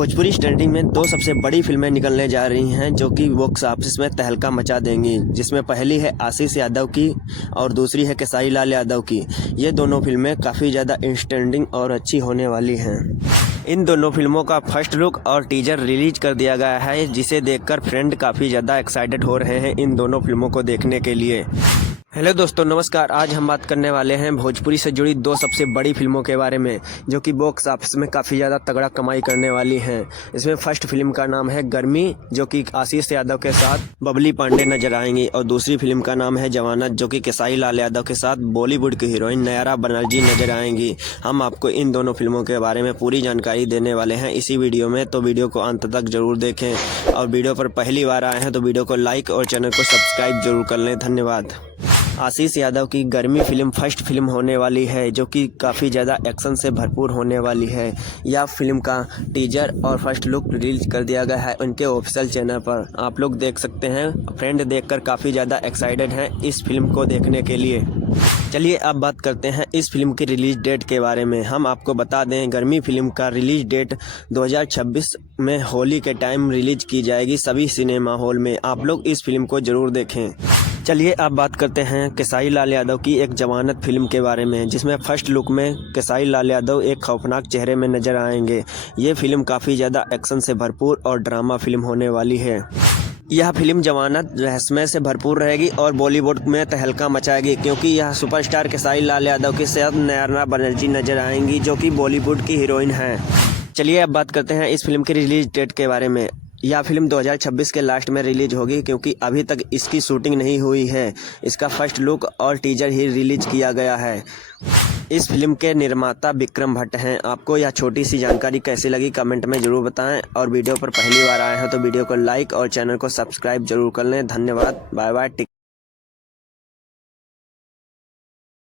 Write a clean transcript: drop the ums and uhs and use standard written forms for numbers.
Bhojpuri standing में दो सबसे बड़ी फिल्में निकलने जा रही हैं जो कि बॉक्स ऑफिस में तहलका मचा देंगी, जिसमें पहली है आशीष यादव की और दूसरी है खेसारी लाल यादव की। ये दोनों फिल्में काफ़ी ज़्यादा इंस्टैंडिंग और अच्छी होने वाली हैं। इन दोनों फिल्मों का फर्स्ट लुक और टीजर रिलीज कर दिया गया है, जिसे देखकर फ्रेंड काफ़ी ज़्यादा एक्साइटेड हो रहे हैं इन दोनों फिल्मों को देखने के लिए। हेलो दोस्तों, नमस्कार। आज हम बात करने वाले हैं भोजपुरी से जुड़ी दो सबसे बड़ी फिल्मों के बारे में जो कि बॉक्स ऑफिस में काफ़ी ज़्यादा तगड़ा कमाई करने वाली हैं। इसमें फर्स्ट फिल्म का नाम है गर्मी, जो कि आशीष यादव के साथ बबली पांडे नजर आएंगी, और दूसरी फिल्म का नाम है जवानत, जो कि खेसारी लाल यादव के साथ बॉलीवुड की हीरोइन नयरा बनर्जी नजर आएंगी। हम आपको इन दोनों फिल्मों के बारे में पूरी जानकारी देने वाले हैं इसी वीडियो में, तो वीडियो को अंत तक जरूर देखें। और वीडियो पर पहली बार आए हैं तो वीडियो को लाइक और चैनल को सब्सक्राइब जरूर कर लें। धन्यवाद। आशीष यादव की गर्मी फिल्म फर्स्ट फिल्म होने वाली है जो कि काफ़ी ज़्यादा एक्शन से भरपूर होने वाली है। यह फिल्म का टीजर और फर्स्ट लुक रिलीज कर दिया गया है उनके ऑफिशियल चैनल पर, आप लोग देख सकते हैं। फ्रेंड देखकर काफ़ी ज़्यादा एक्साइटेड हैं इस फिल्म को देखने के लिए। चलिए अब बात करते हैं इस फिल्म की रिलीज डेट के बारे में। हम आपको बता दें, गर्मी फिल्म का रिलीज डेट 2026 में होली के टाइम रिलीज की जाएगी सभी सिनेमा हॉल में। आप लोग इस फिल्म को ज़रूर देखें। चलिए अब बात करते हैं खेसारी लाल यादव की एक जवानत फिल्म के बारे में, जिसमें फर्स्ट लुक में खेसारी लाल यादव एक खौफनाक चेहरे में नजर आएंगे। ये फिल्म काफ़ी ज़्यादा एक्शन से भरपूर और ड्रामा फिल्म होने वाली है। यह फिल्म जवानत रहस्यमय से भरपूर रहेगी और बॉलीवुड में तहलका मचाएगी, क्योंकि यह सुपरस्टार खेसारी लाल यादव के साथ नयरा बनर्जी नजर आएंगी, जो कि बॉलीवुड की हीरोइन हैं। चलिए अब बात करते हैं इस फिल्म की रिलीज डेट के बारे में। यह फिल्म 2026 के लास्ट में रिलीज होगी, क्योंकि अभी तक इसकी शूटिंग नहीं हुई है। इसका फर्स्ट लुक और टीजर ही रिलीज किया गया है। इस फिल्म के निर्माता विक्रम भट्ट हैं। आपको यह छोटी सी जानकारी कैसी लगी कमेंट में ज़रूर बताएं, और वीडियो पर पहली बार आए हैं तो वीडियो को लाइक और चैनल को सब्सक्राइब जरूर कर लें। धन्यवाद। Bye bye.